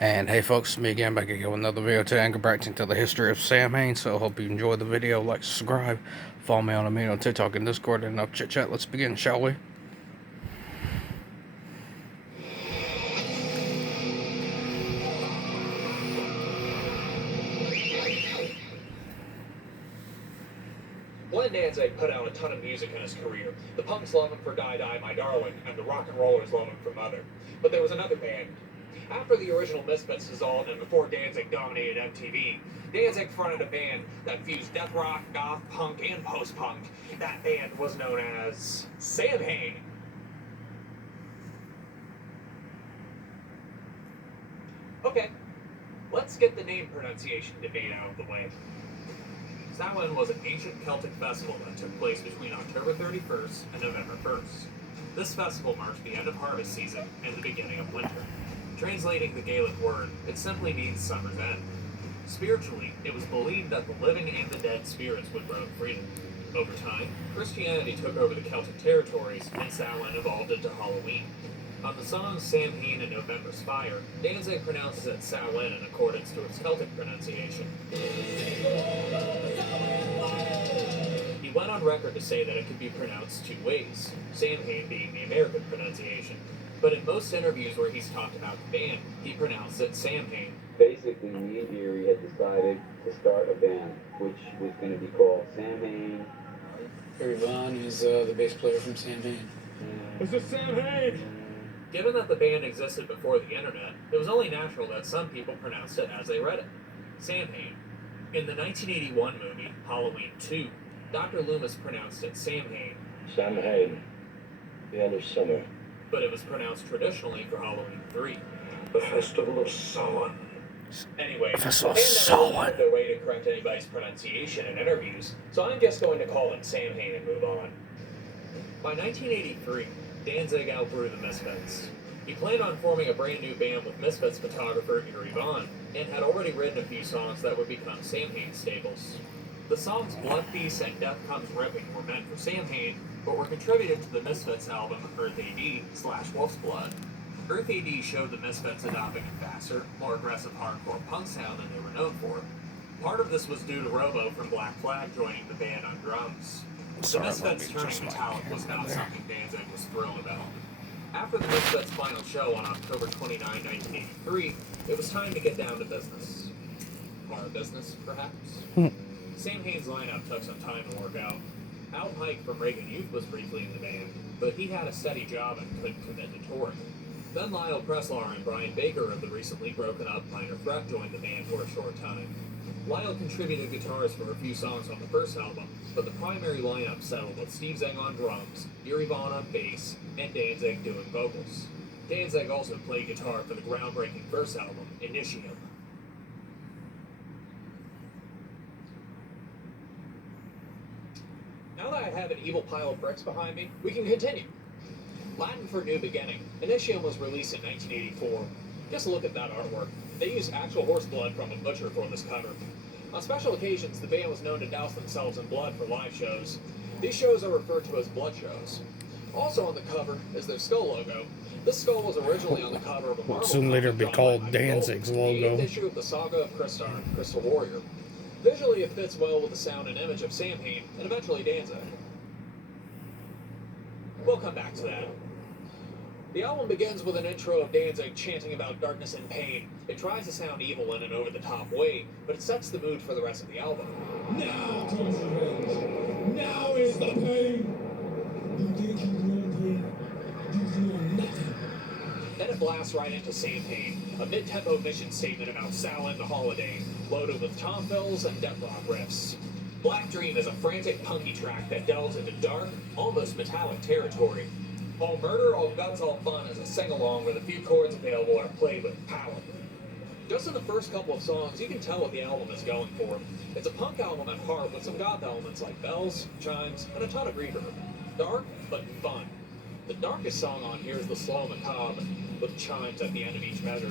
And hey folks, me again, back again with another video today. I'm comparing to the history of Samhain, so hope you enjoyed the video. Like, subscribe, follow me on TikTok and Discord, and enough chit chat. Let's begin, shall we? Glenn Danzig put out a ton of music in his career. The punks love him for Die Die My Darling, and the rock and rollers love him for Mother. But there was another band. After the original Misfits dissolved and before Danzig dominated MTV, Danzig fronted a band that fused death rock, goth, punk, and post-punk. That band was known as Samhain. Okay, let's get the name pronunciation debate out of the way. Samhain was an ancient Celtic festival that took place between October 31st and November 1st. This festival marks the end of harvest season and the beginning of winter. Translating the Gaelic word, it simply means summer's end. Spiritually, it was believed that the living and the dead spirits would grow in freedom. Over time, Christianity took over the Celtic territories and Samhain evolved into Halloween. On the songs Samhain and November's Fire, Danzig pronounces it Samhain in accordance to its Celtic pronunciation. He went on record to say that it could be pronounced two ways, Samhain being the American pronunciation. But in most interviews where he's talked about the band, he pronounced it Samhain. Basically, me and Erie had decided to start a band, which was going to be called Samhain. Barry Vaughn is the bass player from Samhain. Is this Samhain? Given that the band existed before the internet, it was only natural that some people pronounced it as they read it. Samhain. In the 1981 movie, Halloween 2, Dr. Loomis pronounced it Samhain. Samhain, the end of summer. But it was pronounced traditionally for Halloween 3. The Festival of Samhain. Anyway, Festival of they never Samhain. found their way to correct anybody's pronunciation in interviews, so I'm just going to call it Samhain and move on. By 1983, Danzig outgrew the Misfits. He planned on forming a brand new band with Misfits photographer Erie Vaughn, and had already written a few songs that would become Samhain staples. The songs Blood Feast and Death Comes Ripping were meant for Samhain, but were contributed to the Misfits album Earth AD / Wolf's Blood. Earth AD showed the Misfits adopting a faster, more aggressive hardcore punk sound than they were known for. Part of this was due to Robo from Black Flag joining the band on drums. The Misfits turning metallic was not something Danzig was thrilled about. After the Misfits' final show on October 29, 1983, it was time to get down to business. Our business, perhaps? Samhain's lineup took some time to work out. Al Pike from Reagan Youth was briefly in the band, but he had a steady job and couldn't commit to touring. Then Lyle Preslar and Brian Baker of the recently broken up Minor Threat joined the band for a short time. Lyle contributed guitars for a few songs on the first album, but the primary lineup settled with Steve Zeng on drums, Erie Vaughn on bass, and Danzig doing vocals. Danzig also played guitar for the groundbreaking first album, Initium. Now that I have an evil pile of bricks behind me, we can continue. Latin for New Beginning, Initium was released in 1984. Just look at that artwork. They used actual horse blood from a butcher for this cover. On special occasions, the band was known to douse themselves in blood for live shows. These shows are referred to as blood shows. Also on the cover is their skull logo. This skull was originally on the cover of a Marvel Soon later comic be drawn called by Mike Danzig's Gold, the logo. 8th issue of the Saga of Crystar, Crystal Warrior. Visually, it fits well with the sound and image of Samhain, and eventually Danzig. We'll come back to that. The album begins with an intro of Danzig chanting about darkness and pain. It tries to sound evil in an over-the-top way, but it sets the mood for the rest of the album. Now comes the rage. Now is the pain. You think you know pain? You know nothing. Then it blasts right into Samhain, a mid-tempo mission statement about Samhain the holiday, loaded with tom fills and death rock riffs. Black Dream is a frantic, punky track that delves into dark, almost metallic territory. All murder, all guts, all fun is a sing-along where the few chords available are played with power. Just in the first couple of songs, you can tell what the album is going for. It's a punk album at heart with some goth elements like bells, chimes, and a ton of reverb. Dark, but fun. The darkest song on here is the slow macabre, with chimes at the end of each measure.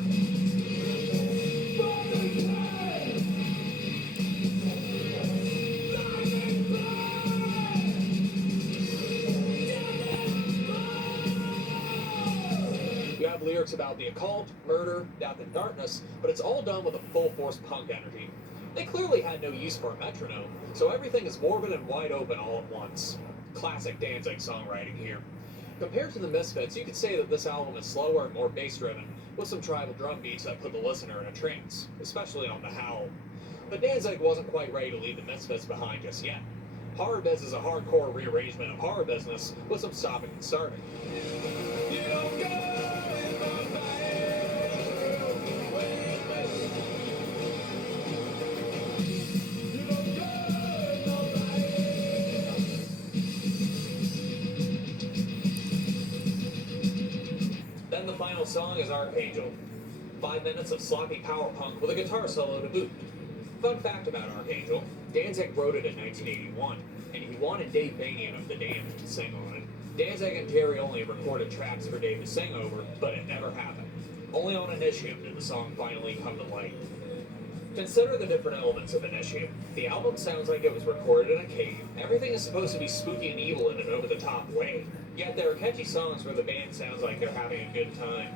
You have lyrics about the occult, murder, death, and darkness, but it's all done with a full-force punk energy. They clearly had no use for a metronome, so everything is morbid and wide open all at once. Classic Danzig songwriting here. Compared to the Misfits, you could say that this album is slower and more bass-driven, with some tribal drum beats that put the listener in a trance, especially on the howl. But Danzig wasn't quite ready to leave the Misfits behind just yet. Horror Biz is a hardcore rearrangement of Horror Business with some stopping and starting. You don't go in my bedroom with me. You don't go in my bedroom. Then the final song is Archangel. 5 minutes of sloppy power punk with a guitar solo to boot. Fun fact about Archangel, Danzig wrote it in 1981, and he wanted Dave Banian of The Damned to sing on it. Danzig and Terry only recorded tracks for Dave to sing over, but it never happened. Only on Initium did the song finally come to light. Consider the different elements of Initium. The album sounds like it was recorded in a cave. Everything is supposed to be spooky and evil in an over-the-top way. Yet there are catchy songs where the band sounds like they're having a good time.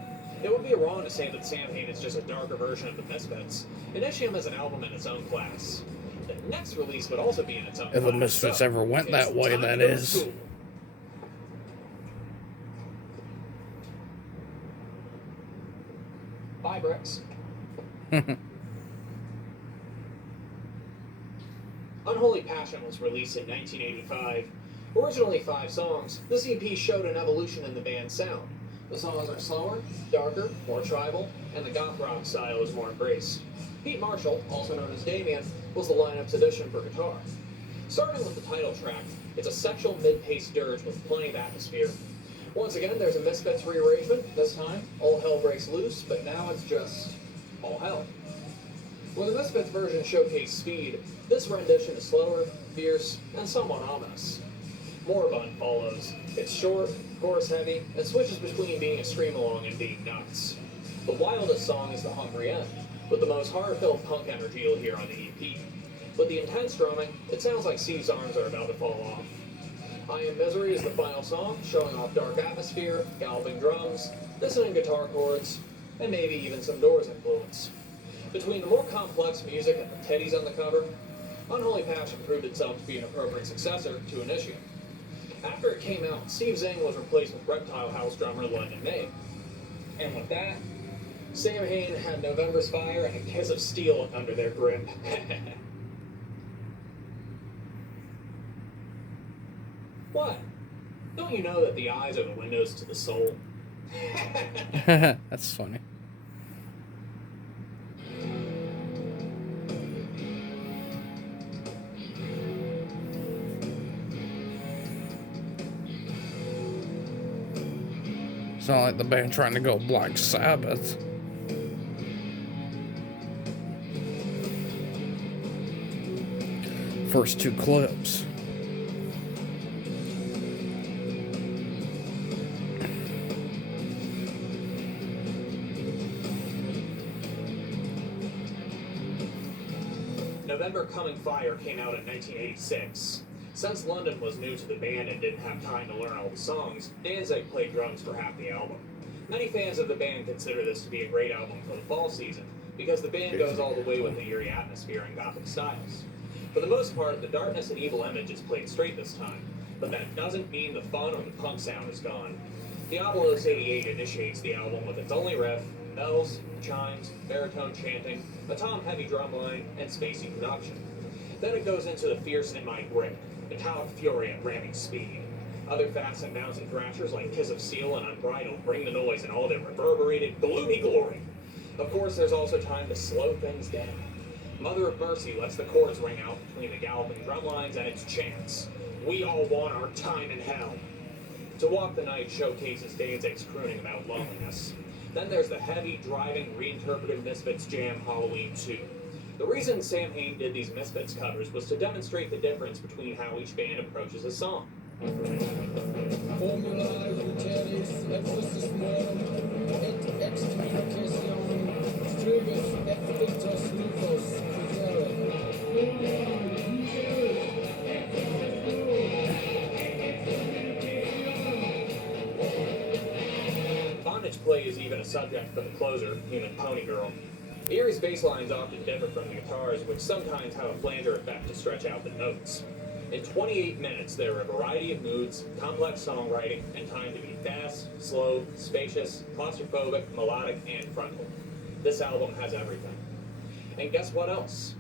It would be wrong to say that Samhain is just a darker version of the Misfits. Initium is an album in its own class. The next release would also be in its own If class. the Misfits ever went that way, time that to go to is. school. Bye, Bricks. Unholy Passion was released in 1985. Originally 5 songs, this EP showed an evolution in the band's sound. The songs are slower, darker, more tribal, and the goth rock style is more embraced. Pete Marshall, also known as Damien, was the lineup's addition for guitar. Starting with the title track, it's a sexual mid-paced dirge with plenty of atmosphere. Once again, there's a Misfits rearrangement. This time, all hell breaks loose, but now it's just all hell. Where the Misfits version showcased speed, this rendition is slower, fierce, and somewhat ominous. Moribund follows. It's short, chorus-heavy, and switches between being a scream-along and being nuts. The wildest song is The Hungry End, with the most horror-filled punk energy you'll hear on the EP. With the intense drumming, it sounds like Steve's arms are about to fall off. I Am Misery is the final song, showing off dark atmosphere, galloping drums, dissonant guitar chords, and maybe even some Doors influence. Between the more complex music and the teddies on the cover, Unholy Passion proved itself to be an appropriate successor to Initium. After it came out, Steve Zing was replaced with Reptile House drummer London May. And with that, Samhain had November's Fire and a Kiss of Steel under their grip. What? Don't you know that the eyes are the windows to the soul? That's funny. It's not like the band trying to go Black Sabbath. First 2 clips. November Coming Fire came out in 1986. Since London was new to the band and didn't have time to learn all the songs, Danzig played drums for half the album. Many fans of the band consider this to be a great album for the fall season, because the band goes all the way with the eerie atmosphere and gothic styles. For the most part, the darkness and evil image is played straight this time, but that doesn't mean the fun or the punk sound is gone. Diabolos 88 initiates the album with its only riff, bells, chimes, baritone chanting, a tom-heavy drum line, and spacey production. Then it goes into the fierce in my grip, metallic fury at ramming speed. Other fast and bouncing thrashers like Kiss of Steel and Unbridled bring the noise in all their reverberated, gloomy glory. Of course, there's also time to slow things down. Mother of Mercy lets the chords ring out between the galloping drum lines and its chants. We all want our time in hell. To Walk the Night showcases Danzig's crooning about loneliness. Then there's the heavy, driving, reinterpreted Misfits jam Halloween 2. The reason Samhain did these Misfits covers was to demonstrate the difference between how each band approaches a song. Formulae Vitalis Ephesus Morum et Excommunicationum Stribus et Victus Lupus Crutere. Bondage play is even a subject for the closer, Human Pony Girl. Erie's bass lines often differ from the guitars, which sometimes have a flanger effect to stretch out the notes. In 28 minutes, there are a variety of moods, complex songwriting, and time to be fast, slow, spacious, claustrophobic, melodic, and frontal. This album has everything. And guess what else?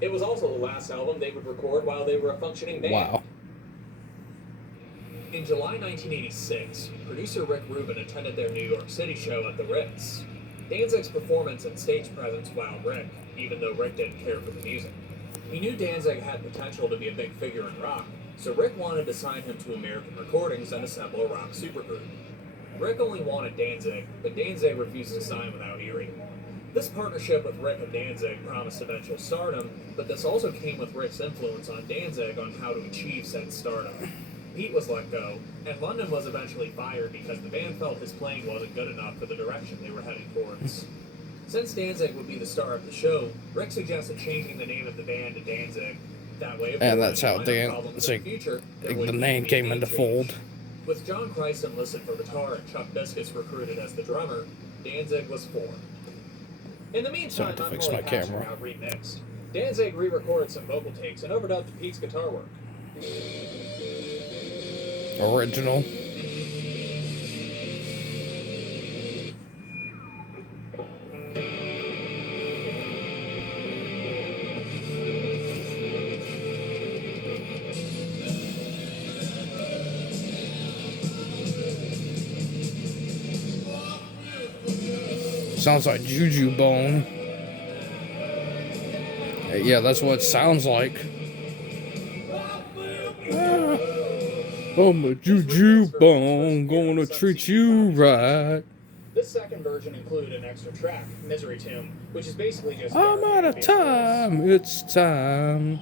It was also the last album they would record while they were a functioning band. Wow. In July 1986, producer Rick Rubin attended their New York City show at the Ritz. Danzig's performance and stage presence wowed Rick, even though Rick didn't care for the music. He knew Danzig had potential to be a big figure in rock, so Rick wanted to sign him to American Recordings and assemble a rock supergroup. Rick only wanted Danzig, but Danzig refused to sign without Erie. This partnership with Rick and Danzig promised eventual stardom, but this also came with Rick's influence on Danzig on how to achieve said stardom. Pete was let go, and London was eventually fired because the band felt his playing wasn't good enough for the direction they were heading towards. Since Danzig would be the star of the show, Rick suggested changing the name of the band to Danzig. That way, if And there that's were how any minor problems in the future, there the wouldn't name be came any into change. fold. With John Christ enlisted for guitar and Chuck Biscuits recruited as the drummer, Danzig was formed. In the meantime, Sorry to fix Unholy my Passion camera. got remixed. Danzig re-recorded some vocal takes and overdubbed Pete's guitar work. Original. Sounds like Juju Bone. Yeah, that's what it sounds like. I'm a Juju Bone, gonna treat you right. This second version included an extra track, Misery Tomb, which is basically just... I'm out of time, it's time.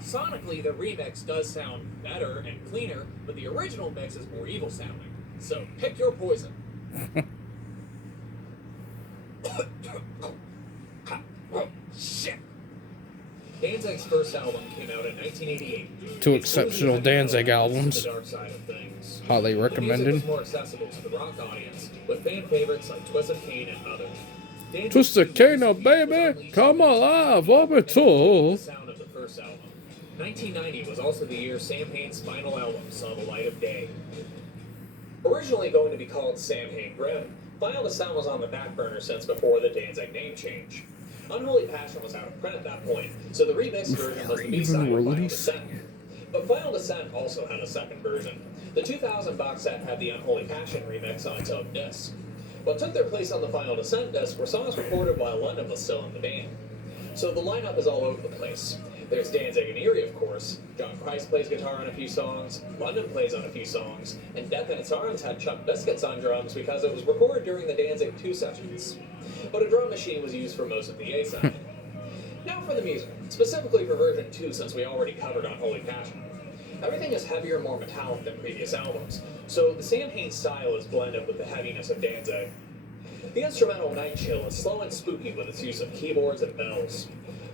Sonically, the remix does sound better and cleaner, but the original mix is more evil sounding. So pick your poison. Oh, shit! Danzig's first album came out in 1988. Two exceptional Danzig albums. The dark side of things. Highly The music recommended. was more accessible to the rock audience, with fan favorites like Twist of Cain and others. Danzig's Twist of Cain, music was baby, unleashed come alive, I'm a the tool. sound of the first album. 1990 was also the year Samhain's final album saw the light of day. Originally going to be called Samhain Grim, Final Descent was on the back burner since before the Danzig name change. Unholy Passion was out of print at that point, so the remixed version was the B-side of Final Descent. But Final Descent also had a second version. The 2000 box set had the Unholy Passion remix on its own disc. What took their place on the Final Descent disc were songs recorded while London was still in the band. So the lineup is all over the place. There's Danzig and Erie, of course. John Christ plays guitar on a few songs, London plays on a few songs, and Death in Its Arms had Chuck Biscuits on drums because it was recorded during the Danzig 2 sessions. But a drum machine was used for most of the A-side. Now for the music, specifically for version 2 since we already covered Unholy Passion. Everything is heavier and more metallic than previous albums, so the Samhain style is blended with the heaviness of Danzig. The instrumental Night Chill is slow and spooky with its use of keyboards and bells.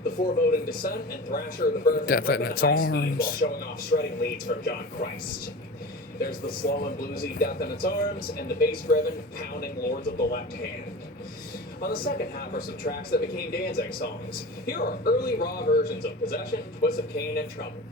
The foreboding Descent and Thrasher the Birth Death in Its Arms. while showing off shredding leads from John Christ. There's the slow and bluesy Death in Its Arms and the bass-driven, pounding Lords of the Left Hand. On the second half are some tracks that became Danzig songs. Here are early raw versions of Possession, Twist of Cain, and Trouble.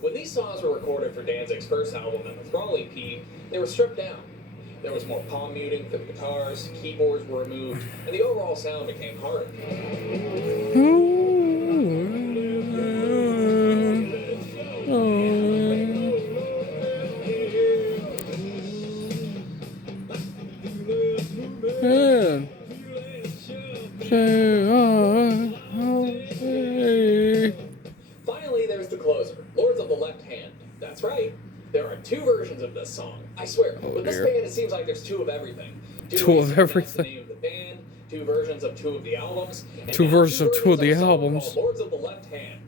When these songs were recorded for Danzig's first album and the Thrall EP, they were stripped down. There was more palm muting for the guitars, keyboards were removed, and the overall sound became harder. Finally, there's the closer, Lords of the Left Hand. That's right. There are two versions of this song. I swear. With this dear. band, it seems like there's two of everything. Two of That's the everything. name of the band. two versions of two of the albums. And Two now versions of two of the a song albums. called Lords of the Left Hand.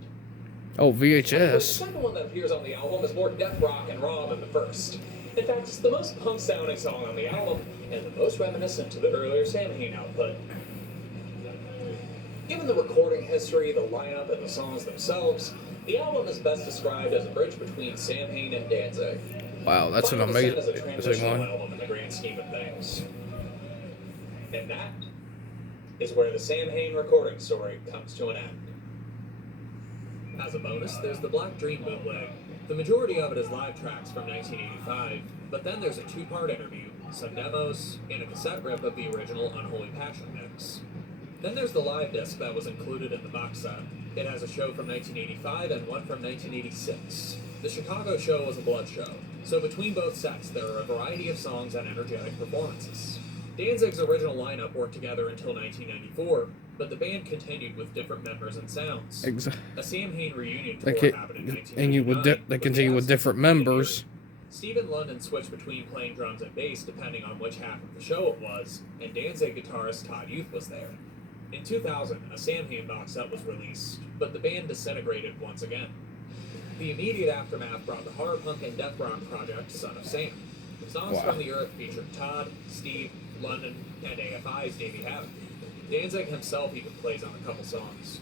Oh, The VHS. second one that appears on the album is more death rock and raw than the first. In fact, it's the most punk-sounding song on the album, and the most reminiscent to the earlier Samhain output. Given the recording history, the lineup, and the songs themselves, the album is best described as a bridge between Samhain and Danzig. Wow, that's an 5% amazing is a transitional one. album in the grand scheme of things. And that is where the Samhain recording story comes to an end. As a bonus, there's the Black Dream bootleg. The majority of it is live tracks from 1985, but then there's a two-part interview, some demos, and a cassette rip of the original Unholy Passion mix. Then there's the live disc that was included in the box set. It has a show from 1985 and one from 1986. The Chicago show was a blood show, so between both sets there are a variety of songs and energetic performances. Danzig's original lineup worked together until 1994, but the band continued with different members and sounds. A Samhain reunion tour happened in 1999. They continue with different members. Steve in London switched between playing drums and bass depending on which half of the show it was, and Danzig guitarist Todd Youth was there. In 2000, a Samhain box set was released, but the band disintegrated once again. The immediate aftermath brought the horror punk and death rock project Son of Sam. Songs from the Earth featured Todd, Steve, London, and AFI's Davey Havoc. Danzig himself even plays on a couple songs.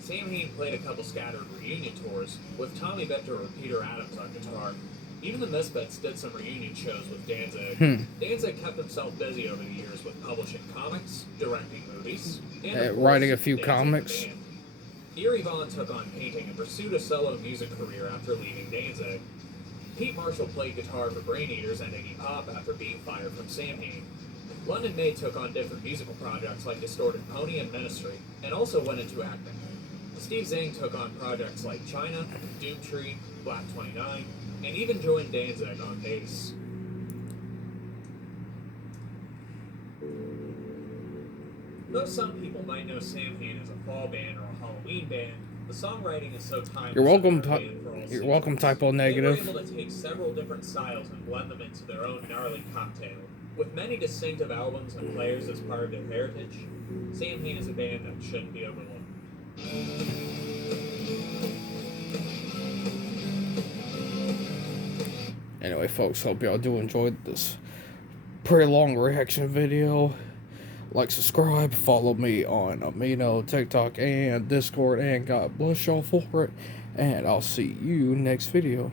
Samhain played a couple scattered reunion tours, with Tommy Victor or Peter Adams on guitar. Even the Misfits did some reunion shows with Danzig. Danzig kept himself busy over the years with publishing comics, directing movies, and of course, writing a few Danzig comics. the band. Erie Vaughn took on painting and pursued a solo music career after leaving Danzig. Pete Marshall played guitar for Brain Eaters and Iggy Pop after being fired from Samhain. London May took on different musical projects like Distorted Pony and Ministry, and also went into acting. Steve Zing took on projects like China, Doomtree, Black 29, and even joined Danzig on bass. Though some people might know Samhain as a fall band or a Halloween band, the songwriting is so timeless. You're welcome, that they're a band for all you're welcome, seasons. Typo Negative. They were able to take several different styles and blend them into their own gnarly cocktail. With many distinctive albums and players as part of their heritage, Samhain is a band that shouldn't be overlooked. Anyway, folks, hope y'all do enjoy this pretty long reaction video. Like, subscribe, follow me on Amino, TikTok, and Discord, and God bless y'all for it. And I'll see you next video.